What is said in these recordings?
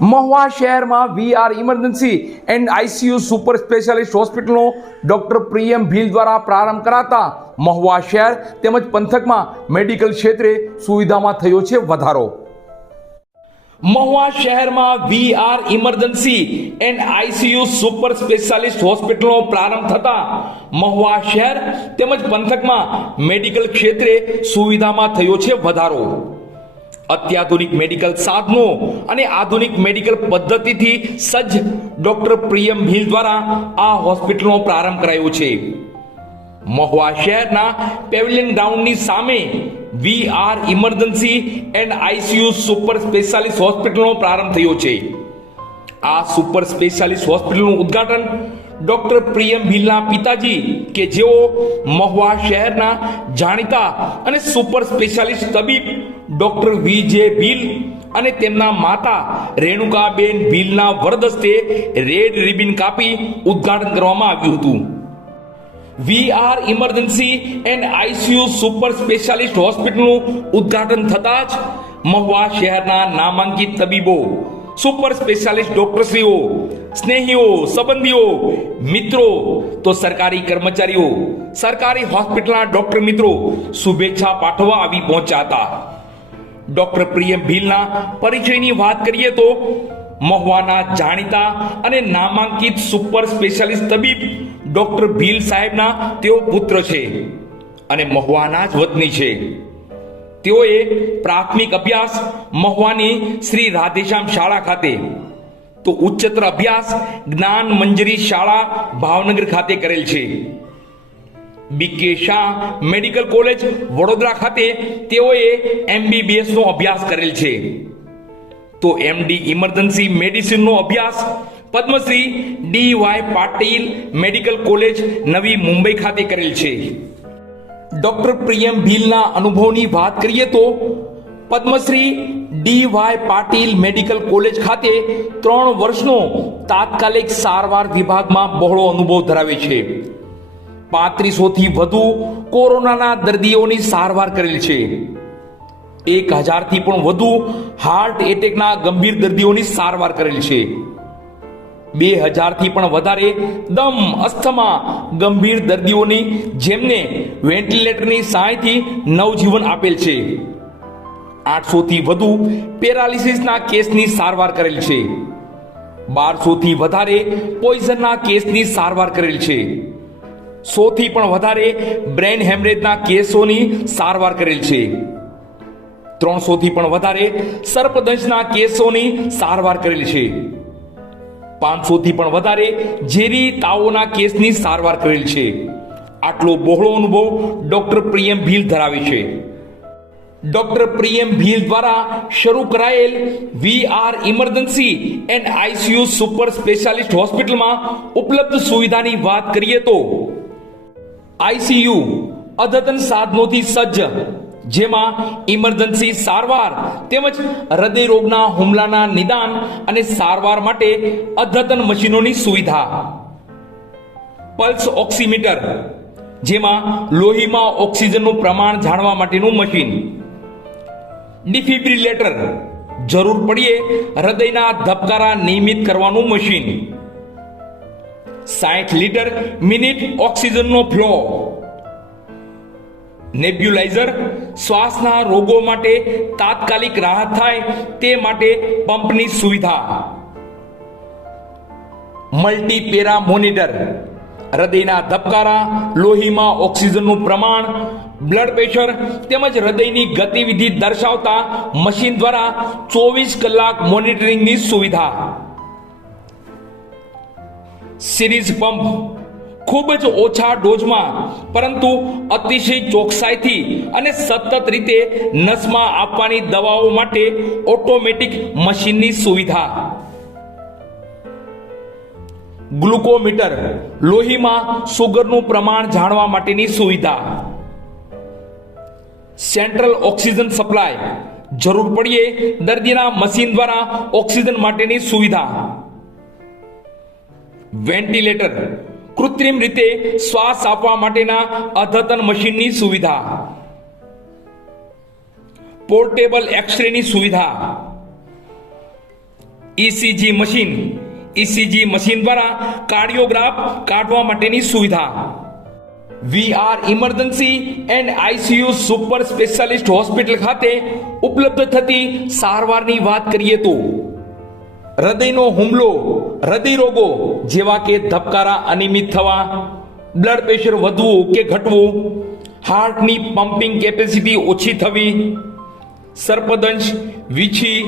મહુવા શહેરમાં VR emergency and ICU super specialist હોસ્પિટલનો doctor Priyam Bhil દ્વારા પ્રારંભ કરાતા મહુવા શહેર તેમજ પંથકમાં મેડિકલ ક્ષેત્રે સુવિધામાં થયો છે વધારો. મહુવા શહેરમાં VR emergency and ICU super specialist હોસ્પિટલનો પ્રારંભ થતા મહુવા શહેર તેમજ પંથકમાં મેડિકલ ક્ષેત્રે સુવિધામાં થયો છે વધારો. અત્યાધુનિક મેડિકલ સાધનો અને આધુનિક મેડિકલ પદ્ધતિથી સજ્જ ડોક્ટર પ્રિયમ ભીલ દ્વારા આ હોસ્પિટલનો પ્રારંભ કરાયો છે. મહુવા શહેરના પેવિલિયન ગ્રાઉન્ડની સામે V R emergency and ICU super specialist હોસ્પિટલનો પ્રારંભ થયો છે. આ સુપર સ્પેશિયાલિસ્ટ હોસ્પિટલનું ઉદ્ઘાટન ડોક્ટર પ્રિયમ ભીલના પિતાજી કે જેઓ મહુવા શહેરના જાણીતા અને સુપર સ્પેશિયાલિસ્ટ તબીબ ડોક્ટર વી જે ભીલ અને તેમના માતા રેણુકાબેન ભીલના વરદસ્તે રેડ રિબિન કાપી ઉદ્ઘાટન કરવામાં આવ્યું હતું. V R emergency and ICU super specialist હોસ્પિટલનું ઉદ્ઘાટન થતાં જ મહુવા શહેરના નામાંકિત તબીબો સુપર સ્પેશિયાલિસ્ટ ડોક્ટરશ્રીઓ, સ્નેહીઓ, સંબંધીઓ, મિત્રો, તો સરકારી કર્મચારીઓ, સરકારી હોસ્પિટલના ડોક્ટર મિત્રો, શુભેચ્છા પાઠવવા આવી પહોંચ્યા હતા. ડોક્ટર પ્રિયમ ભીલના પરિચયની વાત કરીએ તો, મહુવાના જાણીતા અને નામાંકિત સુપર સ્પેશિયાલિસ્ટ તબીબ ડોક્ટર ભીલ સાહેબના તેઓ પુત્ર છે અને મહુવાના જ વતની છે. તેઓએ પ્રાથમિક અભ્યાસ મહુવાની શ્રી રાધેશ્યામ શાળા ખાતે. તો ઉચ્ચતર અભ્યાસ જ્ઞાન મંજરી શાળા ભાવનગર ખાતે કરેલ છે. B K Shah medical college Vadodara ખાતે તેઓએ એમબીબીએસ નો અભ્યાસ કરેલ છે. તો એમડી ઇમરજન્સી મેડિસિનનો અભ્યાસ Padmashri D Y Patil medical college Navi Mumbai ખાતે કરેલ છે. ડોક્ટર પ્રિયમ ભીલના અનુભવની વાત કરીએ તો Padmashri D Y Patil medical college ખાતે ત્રણ વર્ષનો તાત્કાલિક સારવાર વિભાગમાં બહોળો અનુભવ ધરાવે છે. પાંત્રીસોથી વધુ કોરોનાના દર્દીઓની સારવાર કરેલ છે. એક હજારથી પણ વધુ હાર્ટ એટેકના ગંભીર દર્દીઓની સારવાર કરેલ છે. બે હજારથી પણ વધારે દમ, અસ્થમા, ગંભીર દર્દીઓની જેમને વેન્ટિલેટરની સહાયથી નવજીવન આપેલ છે. આઠસોથી વધુ પેરાલિસિસના કેસની સારવાર કરેલ છે. બારસોથી વધારે પોઈઝનના કેસની સારવાર કરેલ છે. સોથી પણ વધારે બ્રેન હેમરેજના કેસોની સારવાર કરેલ છે. ત્રણસોથી પણ વધારે સર્પદંશના કેસોની સારવાર કરેલ છે. પાંચસોથી પણ વધારે ઝેરી તાવોના કેસની સારવાર કરેલ છે. આટલો બહોળો અનુભવ ડોક્ટર પ્રિયમ ભીલ ધરાવે છે. ડોક્ટર પ્રિયમ ભીલ દ્વારા શરૂ કરાયેલ V R emergency and ICU super specialist હોસ્પિટલમાં ઉપલબ્ધ સુવિધાની વાત કરીએ તો આઈસીયુ અદ્યતન સાધનોથી સજ્જ જેમાં ઇમરજન્સી સારવાર તેમજ હૃદય રોગના હુમલાના નિદાન અને સારવાર માટે અદ્યતન મશીનોની સુવિધા. પલ્સ ઓક્સિમીટર, જેમાં લોહીમાં ઓક્સિજનનું પ્રમાણ જાણવા માટેનું મશીન. ડિફિબ્રિલેટર, જરૂર પડીએ હૃદયના ધબકારા નિયમિત કરવાનું મશીન. સાઠ લીટર મિનિટ ઓક્સિજનનો ફ્લો નેબ્યુલાઇઝર શ્વાસના રોગો માટે તાત્કાલિક રાહત થાય તે માટે પંપની સુવિધા. Multipara monitor. હૃદયના ધબકારા, લોહીમાં ઓક્સિજનનું પ્રમાણ, બ્લડ પ્રેશર તેમજ હૃદયની ગતિવિધિ દર્શાવતા મશીન દ્વારા ચોવીસ કલાક મોનિટરિંગની સુવિધા. Syringe pump. ખૂબ જ ઓછા ડોઝમાં, પરંતુ અતિશય ચોકસાઈથી અને સતત રીતે નસમાં આપવાની દવાઓ માટે ઓટોમેટિક મશીનની સુવિધા. ગ્લુકોમીટર લોહીમાં સુગરનું પ્રમાણ જાણવા માટેની સુવિધા. Central oxygen supply. જરૂર પડીએ દર્દીના મશીન દ્વારા ઓક્સિજન માટેની સુવિધા. વેન્ટિલેટર. કૃત્રિમ રીતે શ્વાસ આપવા માટેના અદ્યતન મશીનની સુવિધા. પોર્ટેબલ એક્સરેની સુવિધા. ECG machine. ઇસીજી મશીન દ્વારા કાર્ડિયોગ્રાફ કાઢવા માટેની સુવિધા. VR emergency and ICU super specialist hospital ખાતે ઉપલબ્ધ થતી સારવારની વાત કરીએ તો હૃદયનો હુમલો હૃદય રોગો જેવા કે ધબકારા અનિયમિત થવા, બ્લડ પ્રેશર વધવું કે ઘટવું, હાર્ટની પમ્પિંગ કેપેસિટી ઓછી થવી, સર્પદંશ, વીછી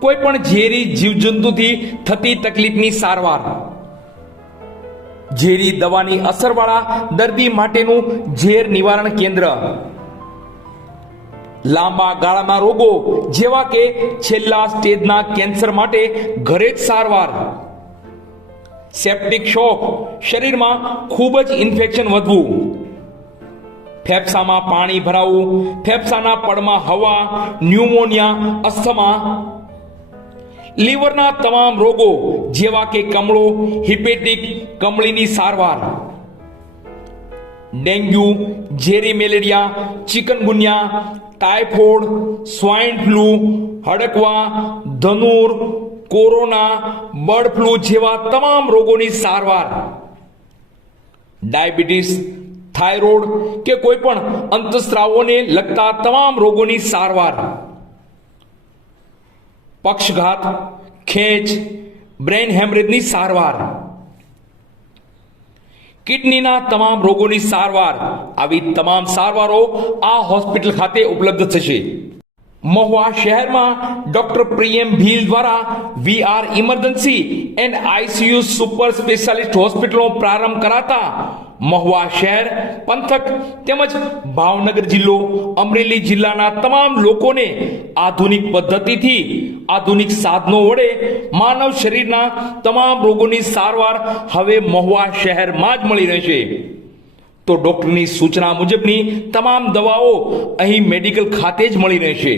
કોઈ પણ ઝેરી જીવજંતુથી થતી તકલીફની સારવાર. ઝેરી દવાની અસરવાળા દર્દી માટેનું ઝેર નિવારણ કેન્દ્ર. લાંબા ગાળાના રોગો, જેવા કે છેલ્લા સ્ટેજના કેન્સર માટે ઘરે જ સારવાર. સેપ્ટિક શોક શરીરમાં ખૂબ જ ઇન્ફેક્શન વધવું. ફેફસામાં પાણી ભરાવું, ફેફસાના પડમાં હવા ન્યુમોનિયા અસ્થમા લીવરના તમામ રોગો, જેવા કે કમળો હિપેટિક કમળીની સારવાર. ડેન્ગ્યુ, ઝેરી malaria chikungunya typhoid, swine flu, હડકવા, ધનુર, કોરોના, બર્ડ ફ્લૂ જેવા તમામ રોગોની સારવાર. ડાયાબિટીસ, થાઇરોઇડ કે કોઈ પણ અંતસ્ત્રાવોને લગતા તમામ રોગોની સારવાર. પક્ષઘાત, ખેંચ બ્રેન હેમરેજની સારવાર. કિડનીના તમામ રોગોની સારવાર. આવી તમામ સારવારો આ હોસ્પિટલ ખાતે ઉપલબ્ધ થશે. મહુવા શહેરમાં ડોક્ટર પ્રિયમ ભીલ દ્વારા VR emergency and ICU super specialist હોસ્પિટલનો પ્રારંભ કરાતા મહુવા શહેર, પંથક તેમજ ભાવનગર જિલ્લો, અમરેલી જિલ્લાના તમામ લોકોને આધુનિક પદ્ધતિથી આધુનિક સાધનો વડે માનવ શરીરના તમામ રોગોની સારવાર હવે મહુવા શહેરમાં જ મળી રહેશે. તો ડોક્ટરની સૂચના મુજબની તમામ દવાઓ અહીં મેડિકલ ખાતે જ મળી રહેશે.